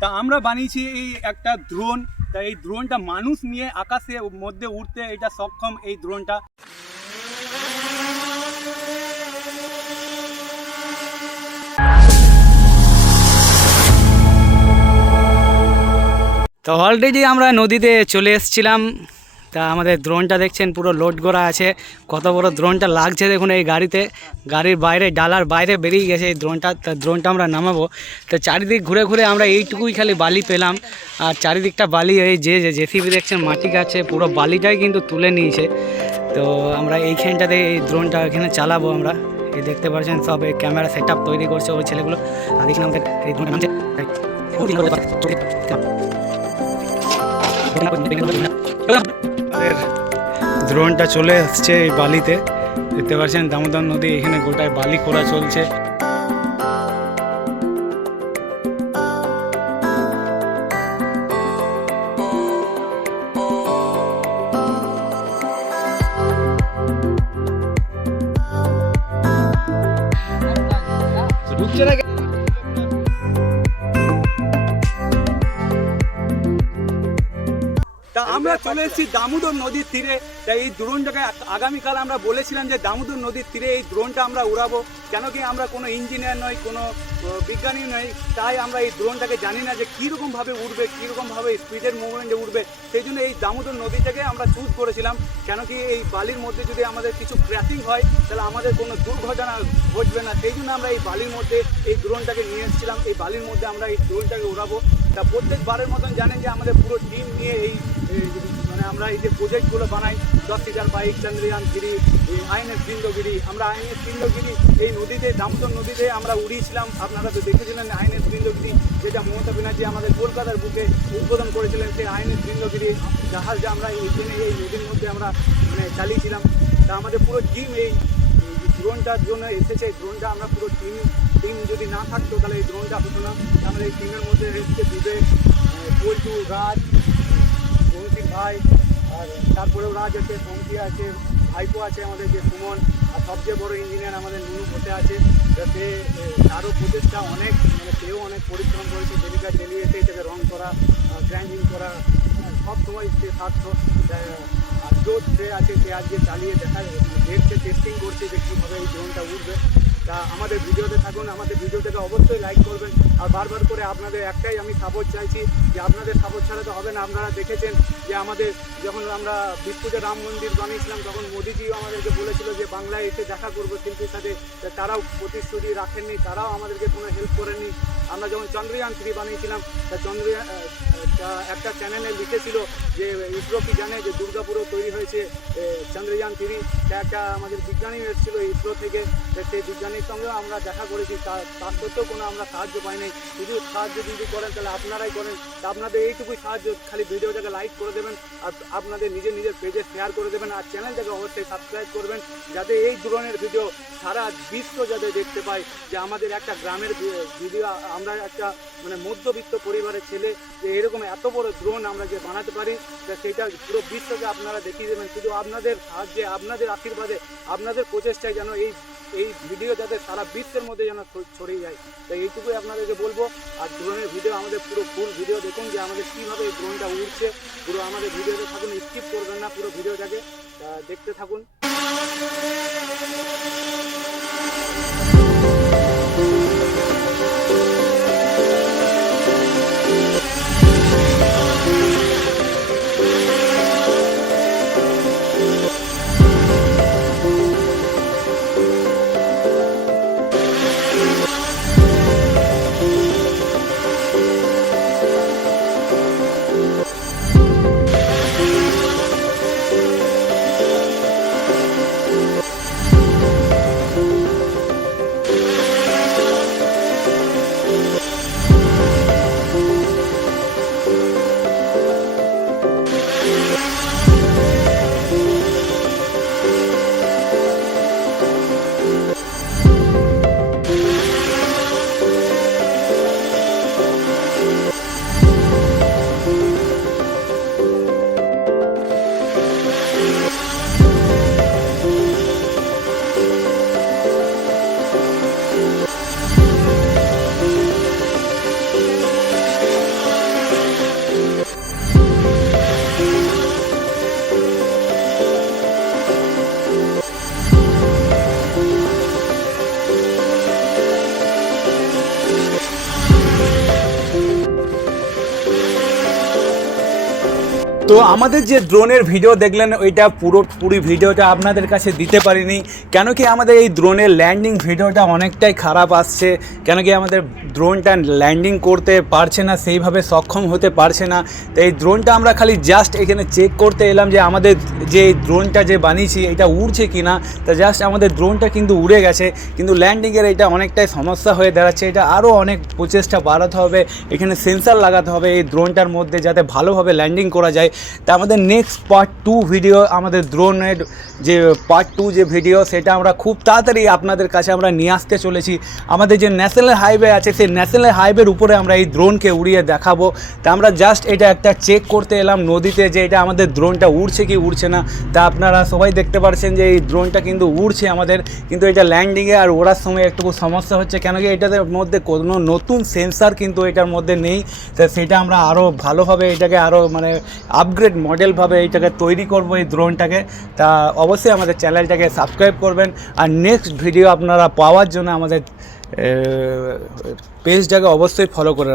তা আমরা বানিয়েছি এই একটা দ্রোন তা এই দ্রোনটা মানুষ নিয়ে আকাশে মধ্যে উঠতে এটা সক্ষম এই দ্রোনটা তো অলরেডি আমরা নদীতে চলে এসেছিলাম। তা আমাদের দ্রোনটা দেখছেন, পুরো লোড করা আছে। কত বড় দ্রোনটা লাগছে দেখুন এই গাড়িতে। গাড়ির বাইরে, ডালার বাইরে বেরিয়ে গেছে এই ড্রোনটা তা দ্রোনটা আমরা নামাবো। তো চারিদিক ঘুরে ঘুরে আমরা এইটুকুই খালি বালি পেলাম। আর চারিদিকটা বালি, এই যে যে জেসিবি দেখছেন, মাটি গাছে, পুরো বালিটাই কিন্তু তুলে নিয়েছে। তো আমরা এইখানটাতে এই ড্রোনটা এখানে চালাবো আমরা। এই দেখতে পাচ্ছেন সব, এই ক্যামেরা সেট আপ তৈরি করছে ওই ছেলেগুলো। আর আমাদের এই নামছে আমাদের দ্রোহণটা চলে আসছে এই বালিতে। দেখতে পাচ্ছেন দামোদর নদী, এখানে গোটায় বালি করা চলছে। আমরা চলে এসেছি দামোদর নদীর তীরে। তাই এই ড্রোনটাকে আগামীকাল আমরা বলেছিলাম যে দামোদর নদীর তীরে এই ড্রোনটা আমরা উড়াবো। কেন কি আমরা কোনো ইঞ্জিনিয়ার নই, কোনো বিজ্ঞানী নই। তাই আমরা এই ড্রোনটাকে জানি না যে কীরকমভাবে উঠবে কীরকমভাবে স্পিডের মুভমেন্টে উঠবে সেই জন্য এই দামোদর নদীটাকে আমরা চুজ করেছিলাম। কেন কি এই বালির মধ্যে যদি আমাদের কিছু ক্র্যাশিং হয়, তাহলে আমাদের কোনো দুর্ঘটনা ঘটবে না। সেই জন্য আমরা এই বালির মধ্যে এই ড্রোনটাকে নিয়ে এসেছিলাম। এই বালির মধ্যে আমরা এই ড্রোনটাকে উড়াবো। তা প্রত্যেকবারের মতন জানেন যে আমাদের পুরো টিম নিয়ে এই মানে আমরা এই যে প্রজেক্টগুলো বানাই দশ সিটার বাইক, চন্দ্রয়ান গিরি আইএনএস বৃন্দগিরি আমরা আইএনএস বৃন্দগিরি এই নদীতে, দামোদর নদীতে আমরা উড়িয়েছিলাম। আপনারা তো দেখেছিলেন আইএনএস বৃন্দগিরি যেটা মমতা ব্যানার্জি আমাদের কলকাতার বুকে উদ্বোধন করেছিলেন, সেই আইএনএস বৃন্দগিরি জাহাজ যে আমরা এইখানে এই নদীর মধ্যে আমরা মানে চালিয়েছিলাম। তা আমাদের পুরো টিম এই ড্রোনটার জন্য এসেছে ড্রোনটা আমরা পুরো টিম টিম যদি না থাকতো, তাহলে এই ড্রোনটা হতো না। আমাদের এই টিমের মধ্যে এসেছে বিবেক পল্টু রাজ বংশীর ভাই, আর তারপরেও রাজ আছে বংশী আছে, ভাইপো আছে আমাদের, যে সুমন, আর সবচেয়ে বড় ইঞ্জিনিয়ার আমাদের নুনু বসে আছে। সে তারও প্রচেষ্টা অনেক মানে সেও অনেক পরিশ্রম করেছে ডেলিকার ডেলি এসে এটাকে রং করা গ্রাইন্ডিং করা সব সময় সে তা- আর জোর সে আছে, সে আজকে চালিয়ে দেখা দেখছে টেস্টিং করছে যে কীভাবে এই ড্রোনটা উঠবে। তা আমাদের ভিডিওতে থাকুন, আমাদের ভিডিওটাকে অবশ্যই লাইক করবেন। আর বারবার করে আপনাদের একটাই আমি সাপোর্ট চাইছি যে আপনাদের সাপোর্ট ছাড়া তো হবে না। আপনারা দেখেছেন যে আমাদের যখন আমরা বিষ্ণুতে রাম মন্দির বানিয়েছিলাম, তখন মোদিজিও আমাদেরকে বলেছিল যে বাংলায় এসে দেখা করব। শিল্পীর সাথে তারাও প্রতিশ্রুতি রাখেননি, তারাও আমাদেরকে কোনো হেল্প করেননি। আমরা যখন চন্দ্রয়ান থ্রি বানিয়েছিলাম, তা চন্দ্রয়ান একটা চ্যানেলে লিখেছিল যে ইসরো কি জানে যে দুর্গাপুরও তৈরি হয়েছে চন্দ্রযান থ্রি। তা একটা আমাদের বিজ্ঞানী এসেছিল ইসরো থেকে সেই বিজ্ঞানীর সঙ্গেও আমরা দেখা করেছি তার সত্ত্বেও কোনো আমরা সাহায্য পাইনি। শুধু সাহায্য যদি করেন, তাহলে আপনারাই করেন। তা আপনাদের এইটুকুই সাহায্য, খালি ভিডিওটাকে লাইক করে দেবেন, আর আপনাদের নিজের নিজের পেজে শেয়ার করে দেবেন, আর চ্যানেলটাকে অবশ্যই সাবস্ক্রাইব করবেন, যাতে এই ধরনের ভিডিও সারা বিশ্ব যাতে দেখতে পায় যে আমাদের একটা গ্রামের ভিডিও আমরা একটা মানে মধ্যবিত্ত পরিবারের ছেলে, যে এরকম এত বড় ড্রোন আমরা যে বানাতে পারি সেটা পুরো বিশ্বকে আপনারা দেখিয়ে দেবেন। শুধু আপনাদের সাহায্যে, আপনাদের আশীর্বাদে, আপনাদের প্রচেষ্টায় যেন এই এই ভিডিও যাতে সারা বিশ্বের মধ্যে যেন ছড়িয়ে যায়। তাই এইটুকুই আপনাদেরকে বলব। আর ড্রোনের ভিডিও আমাদের পুরো ফুল ভিডিও দেখুন যে আমাদের কীভাবে এই ড্রোনটা উঠছে পুরো আমাদের ভিডিওতে থাকুন স্কিপ করবেন না পুরো ভিডিওটাকে দেখতে থাকুন। তো আমাদের যে ড্রোনের ভিডিও দেখলেন, ওইটা পুরোপুরি ভিডিওটা আপনাদের কাছে দিতে পারিনি। কেন কি আমাদের এই ড্রোনের ল্যান্ডিং ভিডিওটা অনেকটাই খারাপ আসছে, কেন কি আমাদের ড্রোনটা ল্যান্ডিং করতে পারছে না, সেইভাবে সক্ষম হতে পারছে না। তো এই ড্রোনটা আমরা খালি জাস্ট এখানে চেক করতে এলাম যে আমাদের যে ড্রোনটা যে বানিয়েছি, এটা উড়ছে কি না তা জাস্ট আমাদের ড্রোনটা কিন্তু উড়ে গেছে, কিন্তু ল্যান্ডিংয়ের এটা অনেকটাই সমস্যা হয়ে দাঁড়াচ্ছে। এটা আরও অনেক প্রচেষ্টা বাড়াতে হবে, এখানে সেন্সার লাগাতে হবে এই ড্রোনটার মধ্যে যাতে ভালোভাবে ল্যান্ডিং করা যায়। তা আমাদের নেক্সট পার্ট টু ভিডিও আমাদের ড্রোনের যে পার্ট টু যে ভিডিও সেটা আমরা খুব তাড়াতাড়ি আপনাদের কাছে আমরা নিয়ে আসতে চলেছি। আমাদের যে ন্যাশনাল হাইওয়ে আছে, সেই ন্যাশনাল হাইওয়ের উপরে আমরা এই ড্রোনকে উড়িয়ে দেখাবো। তা আমরা জাস্ট এটা একটা চেক করতে এলাম নদীতে যে এটা আমাদের ড্রোনটা উড়ছে কি উড়ছে না। তা আপনারা সবাই দেখতে পাচ্ছেন যে এই ড্রোনটা কিন্তু উড়ছে আমাদের, কিন্তু এটা ল্যান্ডিংয়ে আর ওড়ার সময় একটু সমস্যা হচ্ছে। কেন কি এটাদের মধ্যে কোনো নতুন সেন্সার কিন্তু এটার মধ্যে নেই। তা সেটা আমরা আরও ভালোভাবে এটাকে আরও মানে আপগ্রেড মডেলভাবে এইটাকে তৈরি করব, এই দ্রোনটাকে তা অবশ্যই আমাদের চ্যানেলটাকে সাবস্ক্রাইব করবেন। আর নেক্সট ভিডিও আপনারা পাওয়ার জন্য আমাদের পেজটাকে অবশ্যই ফলো করে